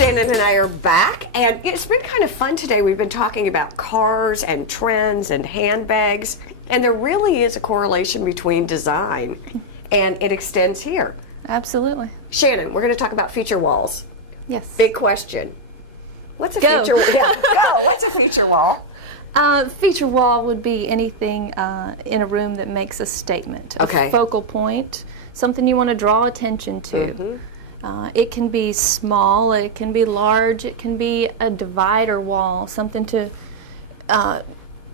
Shannon and I are back, and it's been kind of fun today. We've been talking about cars and trends and handbags, and there really is a correlation between design, and it extends here. Absolutely. Shannon, we're going to talk about feature walls. Yes. Big question. What's a feature wall? Yeah, go. What's a feature wall? Feature wall would be anything in a room that makes a statement, a focal point, something you want to draw attention to. It can be small, it can be large, it can be a divider wall, something to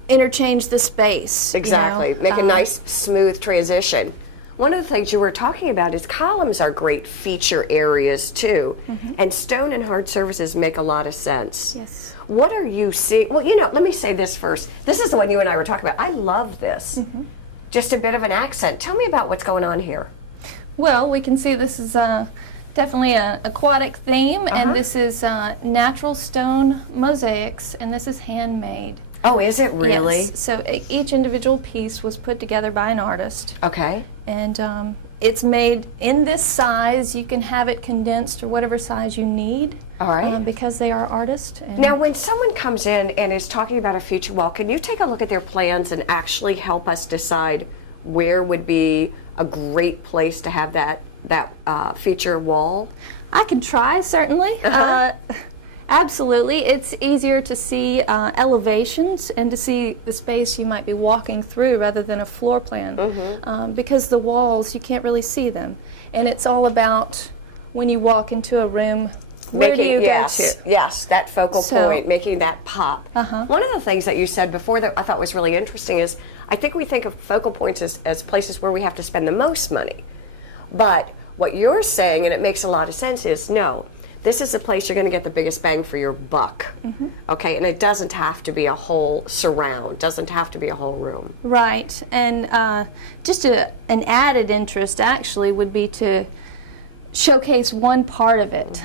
interchange the space. Exactly. Make a nice, smooth transition. One of the things you were talking about is columns are great feature areas too, and stone and hard surfaces make a lot of sense. Yes. What are you seeing? Well, you know, let me say this first. This is the one you and I were talking about. I love this. Just a bit of an accent. Tell me about what's going on here. Well, we can see this is definitely an aquatic theme, and this is natural stone mosaics, and this is handmade. Oh, is it really? Yes. So each individual piece was put together by an artist. Okay. And it's made in this size. You can have it condensed or whatever size you need. All right. Because they are artists. And now, when someone comes in and is talking about a feature wall, can you take a look at their plans and actually help us decide where would be a great place to have that feature wall? I can try, certainly. Absolutely. It's easier to see elevations and to see the space you might be walking through rather than a floor plan, because the walls, you can't really see them. And it's all about when you walk into a room, where do you go to? Yes, that focal point, making that pop. One of the things that you said before that I thought was really interesting is I think we think of focal points as places where we have to spend the most money. But what you're saying, and it makes a lot of sense, is no. This is a place you're going to get the biggest bang for your buck, okay? And it doesn't have to be a whole surround, doesn't have to be a whole room. Right, and just an added interest actually would be to showcase one part of it.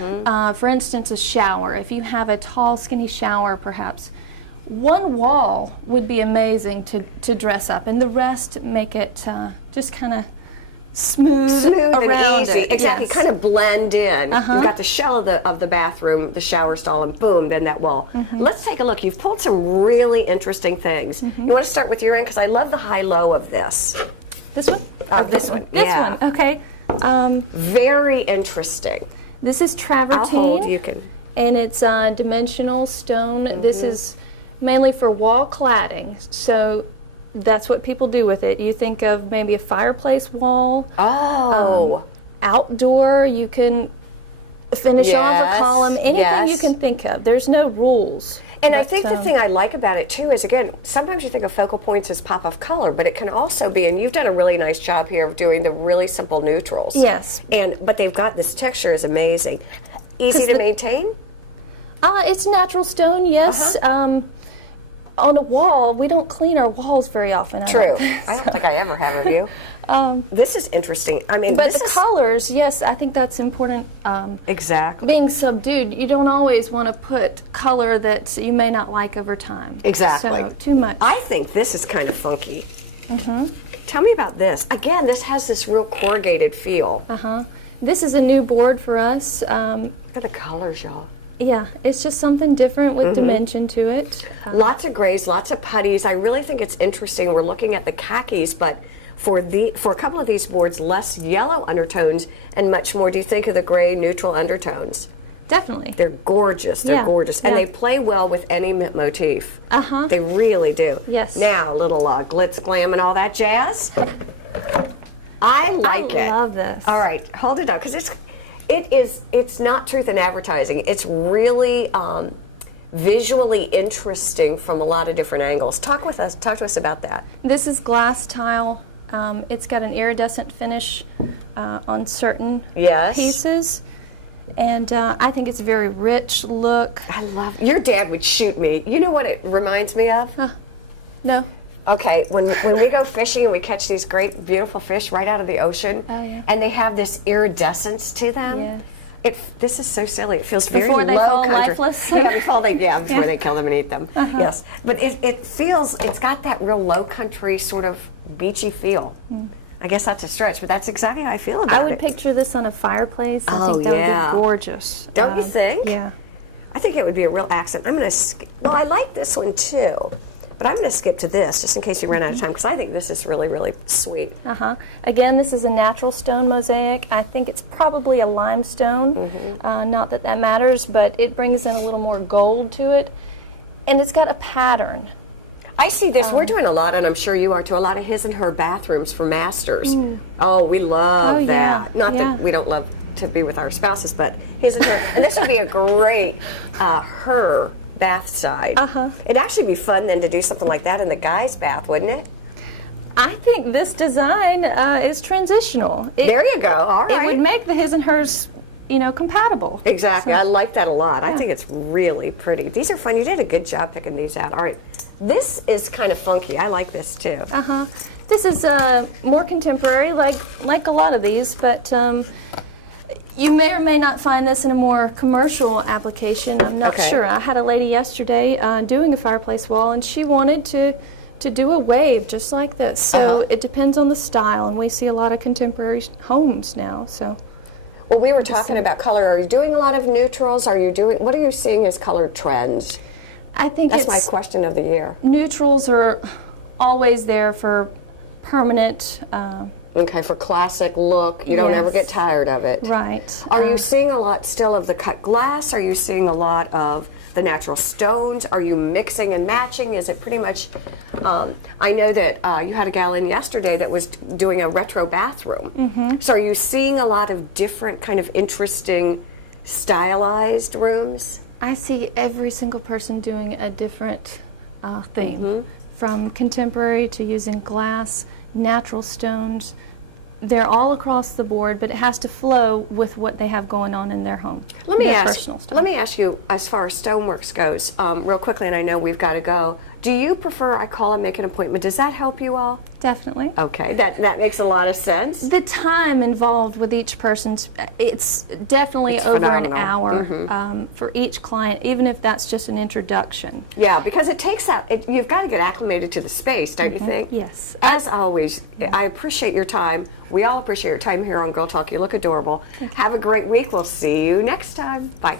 For instance, a shower. If you have a tall, skinny shower, perhaps, one wall would be amazing to dress up, and the rest make it just kind of smooth around and easy. it. Exactly, kind of blend in. You've got the shell of the bathroom, the shower stall, and boom, then that wall. Let's take a look. You've pulled some really interesting things. You want to start with your end? Because I love the high-low of this. This one? This one. This one, okay. Very interesting. This is travertine. I'll hold, you can. And it's dimensional stone. This is mainly for wall cladding. So that's what people do with it. You think of maybe a fireplace wall. Oh. Outdoor, you can finish off a column. Anything you can think of. There's no rules. And I think the thing I like about it too is, again, sometimes you think of focal points as pop of color, but it can also be, and you've done a really nice job here of doing the really simple neutrals. Yes. But they've got, this texture is amazing. Easy to maintain? It's natural stone, yes. On a wall, we don't clean our walls very often. True. I don't think I ever have of you. This is interesting. I mean, but the colors, yes, I think that's important. Exactly. Being subdued, you don't always want to put color that you may not like over time. Exactly. So, too much. I think this is kind of funky. Tell me about this. Again, this has this real corrugated feel. This is a new board for us. Look at the colors, y'all. Yeah, it's just something different with dimension to it. Lots of grays, lots of putties. I really think it's interesting. We're looking at the khakis, but for a couple of these boards, less yellow undertones and much more. Do you think of the gray neutral undertones? Definitely. They're gorgeous. They're gorgeous, and they play well with any motif. They really do. Yes. Now, a little glitz, glam, and all that jazz. I like it. I love this. All right, hold it up, because it's not truth in advertising. It's really visually interesting from a lot of different angles. Talk to us about that. This is glass tile. It's got an iridescent finish on certain pieces. And I think it's a very rich look. I love it. Your dad would shoot me. You know what it reminds me of? No. Okay, when we go fishing and we catch these great, beautiful fish right out of the ocean, and they have this iridescence to them. This is so silly. It feels very before they low fall country. lifeless. Before they kill them and eat them. Yes, but it feels, it's got that real low country sort of beachy feel. I guess that's a stretch, but that's exactly how I feel about it. I would picture this on a fireplace. I think that would be gorgeous. Don't you think? Yeah. I think it would be a real accent. I'm going to, well, I like this one too, but I'm going to skip to this just in case you run out of time because I think this is really, really sweet. Again, this is a natural stone mosaic. I think it's probably a limestone. Not that that matters, but it brings in a little more gold to it. And it's got a pattern. I see this. We're doing a lot, and I'm sure you are too, a lot of his and her bathrooms for masters. Oh, we love that. Not that we don't love to be with our spouses, but his and her. And this would be a great her bath side. It'd actually be fun then to do something like that in the guy's bath, wouldn't it? I think this design is transitional. There you go. All right. It would make the his and hers, you know, compatible. Exactly. So, I like that a lot. I think it's really pretty. These are fun. You did a good job picking these out. All right. This is kind of funky. I like this too. This is more contemporary, like a lot of these, but you may or may not find this in a more commercial application. I'm not sure. I had a lady yesterday doing a fireplace wall, and she wanted to do a wave just like this. So it depends on the style, and we see a lot of contemporary homes now. So. Well, we were talking about color. Are you doing a lot of neutrals? Are you doing? What are you seeing as color trends? I think that's my question of the year. Neutrals are always there for permanent. Okay, for classic look. You don't ever get tired of it. Right. Are you seeing a lot still of the cut glass? Are you seeing a lot of the natural stones? Are you mixing and matching? Is it pretty much? I know that you had a gal in yesterday that was doing a retro bathroom. So are you seeing a lot of different kind of interesting stylized rooms? I see every single person doing a different theme, from contemporary to using glass, natural stones. They're all across the board, but it has to flow with what they have going on in their home. Let me ask you, as far as StoneWorks goes, real quickly, and I know we've got to go. Do you prefer I call and make an appointment? Does that help you all? Definitely. Okay, that makes a lot of sense. The time involved with each person's, it's definitely over phenomenal. An hour for each client, even if that's just an introduction. Yeah, because it takes that, you've got to get acclimated to the space, don't you think? Yes. As always, I appreciate your time. We all appreciate your time here on Girl Talk. You look adorable. Have a great week. We'll see you next time. Bye.